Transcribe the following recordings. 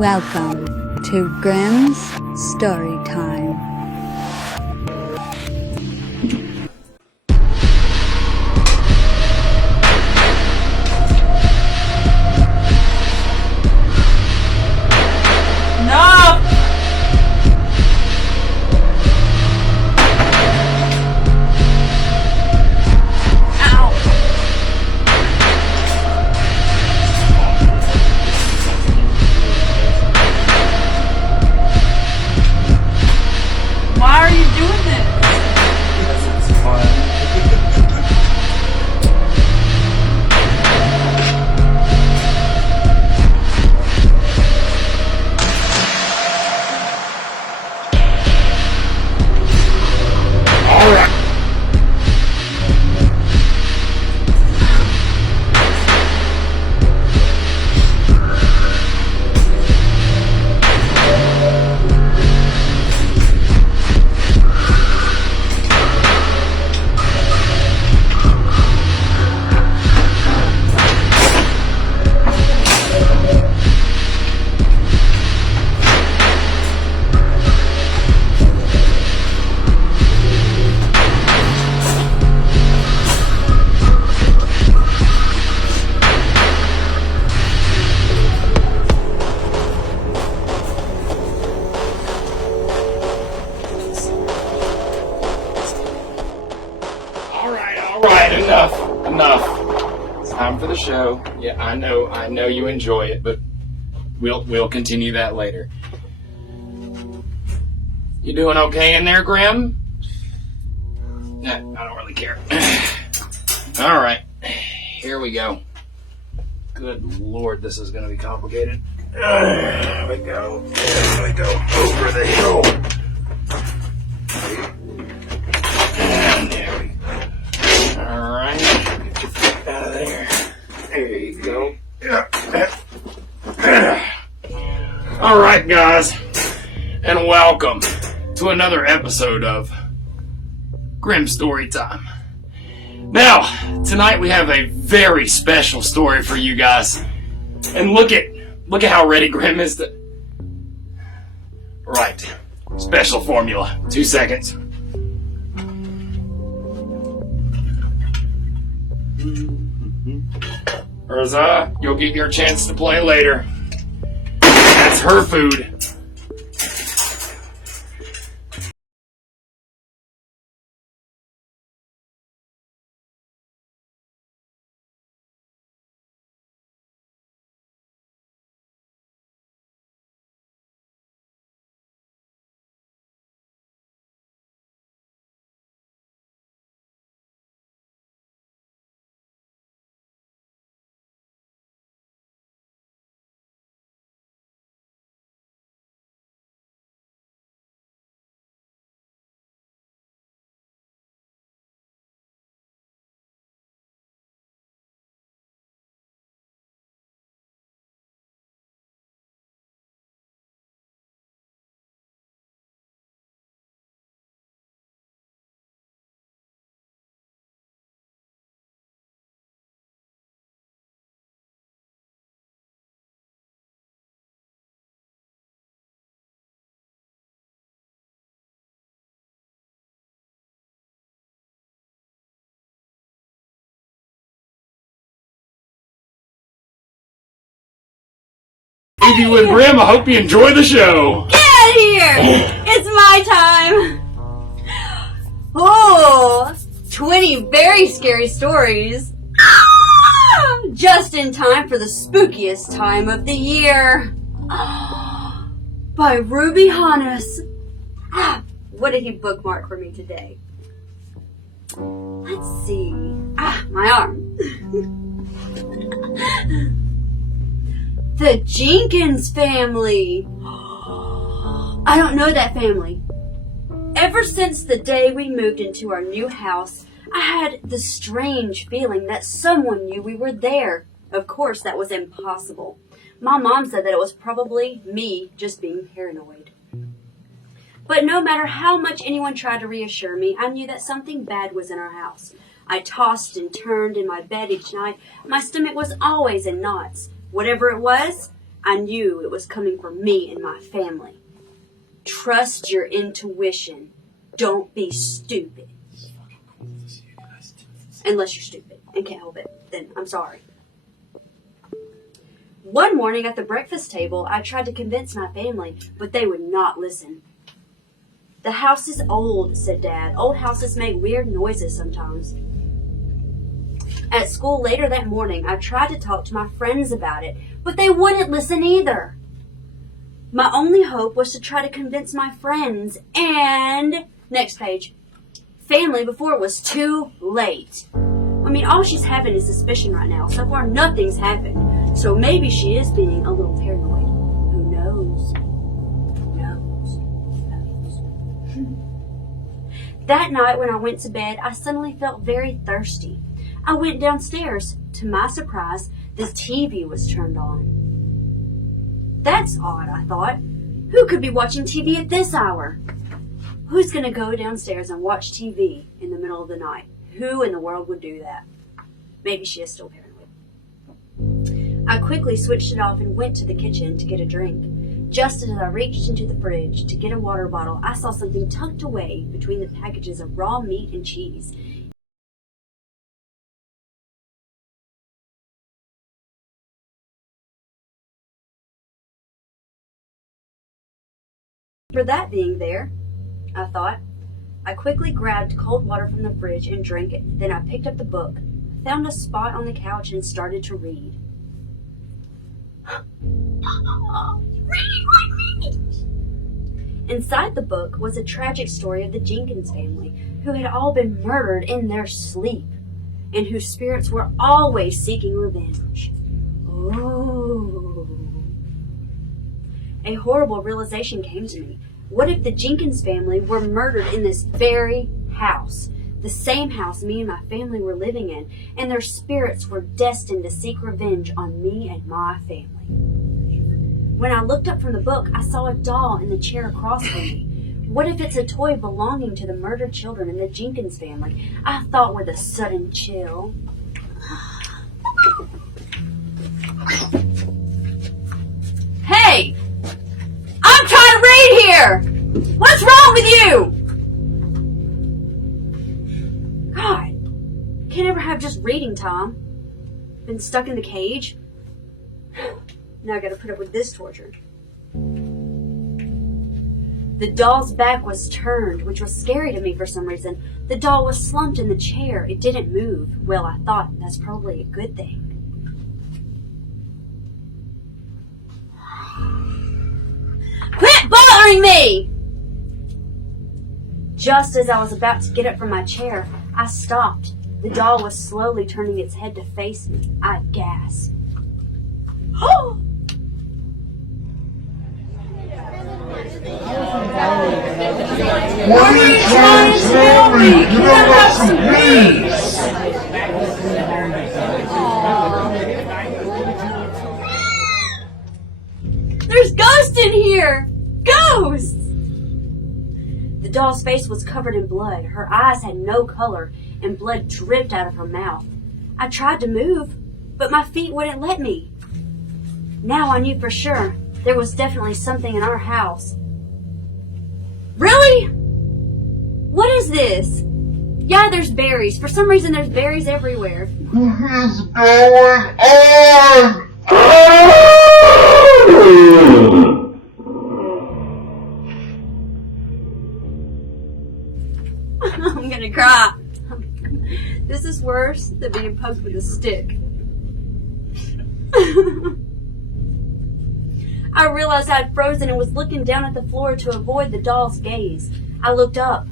Welcome to Grimm's Story Time. Enough. It's time for the show. Yeah, I know you enjoy it, but we'll continue that later. You doing okay in there, Grim? Nah, I don't really care. Alright, here we go. Good Lord, this is going to be complicated. Here we go over the hill. And there we go. Alright, get your feet out of there. There you go. Alright, guys, and welcome to another episode of Grim Story Time. Now, tonight we have a very special story for you guys. And look at how ready Grim is to... Right. Special formula. 2 seconds. Urza, you'll get your chance to play later. That's her food. If you would, Grim, I hope you enjoy the show. Get out of here! It's my time! Oh, 20 very scary stories. Just in time for the spookiest time of the year. By Ruby Hannes. What did he bookmark for me today? Let's see. My arm. The Jenkins family. I don't know that family. Ever since the day we moved into our new house, I had the strange feeling that someone knew we were there. Of course, that was impossible. My mom said that it was probably me just being paranoid. But no matter how much anyone tried to reassure me, I knew that something bad was in our house. I tossed and turned in my bed each night. My stomach was always in knots. Whatever it was, I knew it was coming from me and my family. Trust your intuition. Don't be stupid. Unless you're stupid and can't help it, then I'm sorry. One morning at the breakfast table, I tried to convince my family, but they would not listen. The house is old, said Dad. Old houses make weird noises sometimes. At school later that morning, I tried to talk to my friends about it, but they wouldn't listen either. My only hope was to try to convince my friends and... Next page. Family before it was too late. I mean, all she's having is suspicion right now. So far, nothing's happened. So maybe she is being a little paranoid. Who knows? Who knows? Who knows? That night when I went to bed, I suddenly felt very thirsty. I went downstairs. To my surprise, the TV was turned on. That's odd, I thought. Who could be watching TV at this hour? Who's going to go downstairs and watch TV in the middle of the night? Who in the world would do that? Maybe she is still paranoid. I quickly switched it off and went to the kitchen to get a drink. Just as I reached into the fridge to get a water bottle, I saw something tucked away between the packages of raw meat and cheese. For that being there, I thought. I quickly grabbed cold water from the fridge and drank it. Then I picked up the book, found a spot on the couch, and started to read. Inside the book was a tragic story of the Jenkins family, who had all been murdered in their sleep, and whose spirits were always seeking revenge. Ooh. A horrible realization came to me. What if the Jenkins family were murdered in this very house? The same house me and my family were living in, and their spirits were destined to seek revenge on me and my family. When I looked up from the book, I saw a doll in the chair across from me. What if it's a toy belonging to the murdered children in the Jenkins family? I thought with a sudden chill. Hey! I'm trying to read here! What's wrong with you? God, can't ever have just reading time. Been stuck in the cage. Now I gotta put up with this torture. The doll's back was turned, which was scary to me for some reason. The doll was slumped in the chair. It didn't move. Well, I thought that's probably a good thing. Quit bothering me! Just as I was about to get up from my chair, I stopped. The doll was slowly turning its head to face me. I gasped. Oh! What are you trying to tell me? You don't got some peace. There's ghosts in here! Ghosts! The doll's face was covered in blood. Her eyes had no color, and blood dripped out of her mouth. I tried to move, but my feet wouldn't let me. Now I knew for sure there was definitely something in our house. Really? What is this? Yeah, there's berries. For some reason, there's berries everywhere. What is going on? I'm gonna cry. This is worse than being poked with a stick. I realized I had frozen and was looking down at the floor to avoid the doll's gaze. I looked up,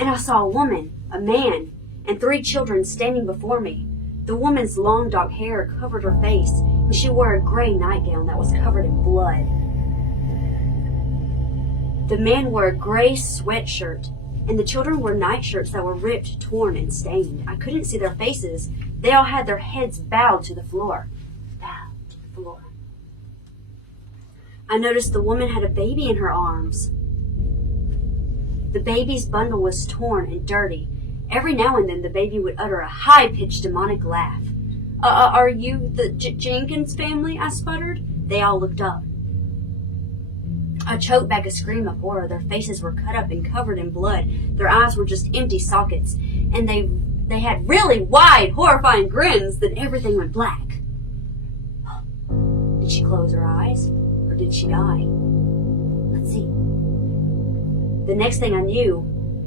and I saw a woman, a man, and 3 children standing before me. The woman's long dark hair covered her face, and she wore a gray nightgown that was covered in blood. The man wore a gray sweatshirt, and the children wore nightshirts that were ripped, torn, and stained. I couldn't see their faces. They all had their heads bowed to the floor. Bowed to the floor. I noticed the woman had a baby in her arms. The baby's bundle was torn and dirty. Every now and then the baby would utter a high-pitched demonic laugh. Are you the Jenkins family? I sputtered. They all looked up. I choked back a scream of horror. Their faces were cut up and covered in blood. Their eyes were just empty sockets. And they had really wide, horrifying grins. Then everything went black. Did she close her eyes? Or did she die? Let's see. The next thing I knew,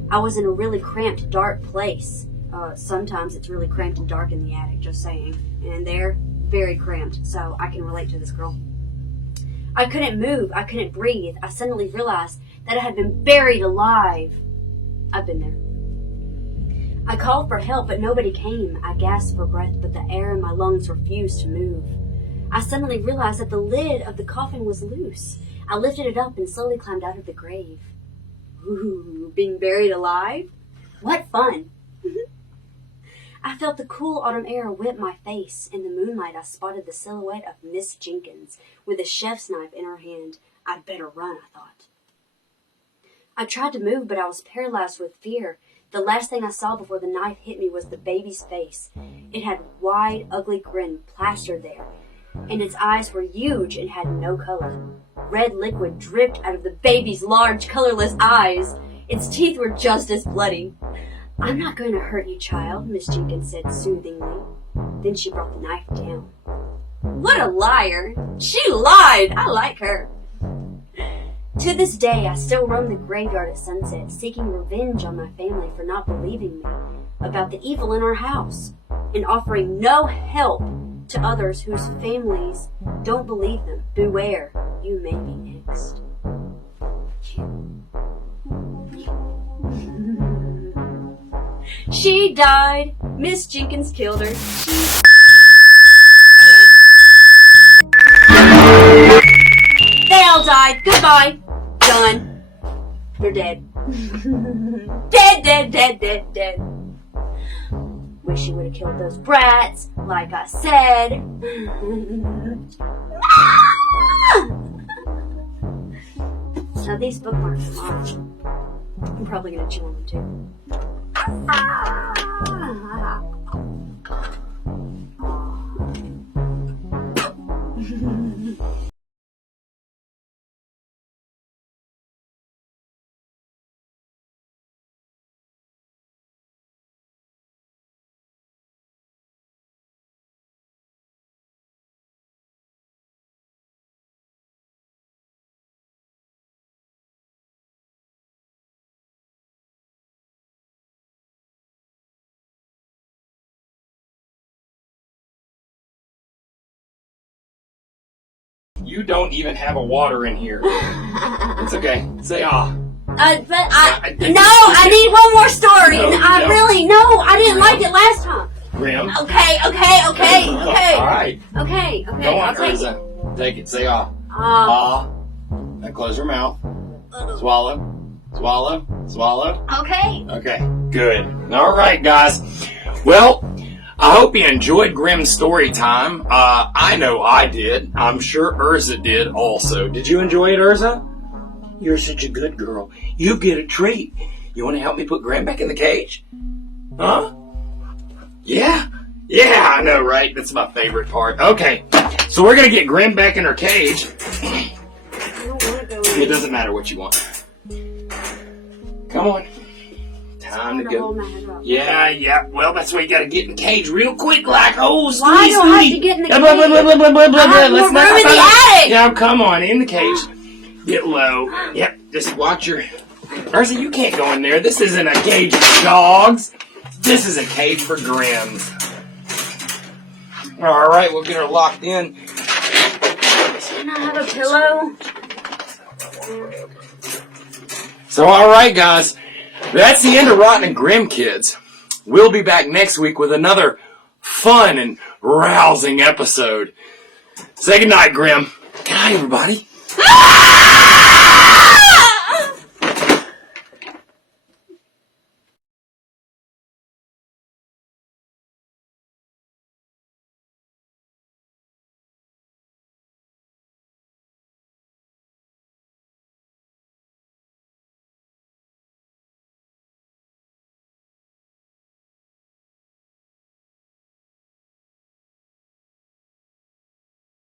I was in a really cramped, dark place. Sometimes it's really cramped and dark in the attic, just saying. And they're very cramped, so I can relate to this girl. I couldn't move. I couldn't breathe. I suddenly realized that I had been buried alive. I've been there. I called for help, but nobody came. I gasped for breath, but the air in my lungs refused to move. I suddenly realized that the lid of the coffin was loose. I lifted it up and slowly climbed out of the grave. Ooh, being buried alive? What fun! I felt the cool autumn air whip my face. In the moonlight, I spotted the silhouette of Miss Jenkins with a chef's knife in her hand. I'd better run, I thought. I tried to move, but I was paralyzed with fear. The last thing I saw before the knife hit me was the baby's face. It had a wide, ugly grin plastered there, and its eyes were huge and had no color. Red liquid dripped out of the baby's large, colorless eyes. Its teeth were just as bloody. "I'm not going to hurt you, child," Miss Jenkins said soothingly. Then she brought the knife down. What a liar! She lied! I like her. To this day, I still roam the graveyard at sunset, seeking revenge on my family for not believing me about the evil in our house, and offering no help to others whose families don't believe them. Beware, you may be next. She died. Miss Jenkins killed her. They all died. Goodbye. Done. They're dead. Dead. Wish she would have killed those brats, like I said. Now these bookmarks are mine. I'm probably going to chew on them too. You don't even have a water in here. It's okay. Say ah. I need one more story. No, I didn't like it last time. Grim. Okay. All right. Okay. Go on, I'll take it. Urza. Take it. Say ah. Ah. Now close your mouth. Swallow. Okay. Okay. Good. All right, guys. Well, I hope you enjoyed Grim's story time. I know I did. I'm sure Urza did also. Did you enjoy it, Urza? You're such a good girl. You get a treat. You want to help me put Grim back in the cage? Huh? Yeah, I know, right? That's my favorite part. Okay, so we're going to get Grim back in her cage. I don't want to go in. It doesn't matter what you want. Come on. Time to go. Hold my head up. Yeah. Well, that's why you got to get in the cage real quick, like, oh, Why do I have to get in the cage? Blah, blah, blah, blah, blah, blah, blah, I have blah. more room in the attic. Yeah, come on, in the cage. Get low. Yep, just watch your... Urza, you can't go in there. This isn't a cage for dogs. This is a cage for Grims. All right, we'll get her locked in. Can I have a pillow? So, all right, guys. That's the end of Rotn and Grim, kids. We'll be back next week with another fun and rousing episode. Say goodnight, Grim. Good night, everybody.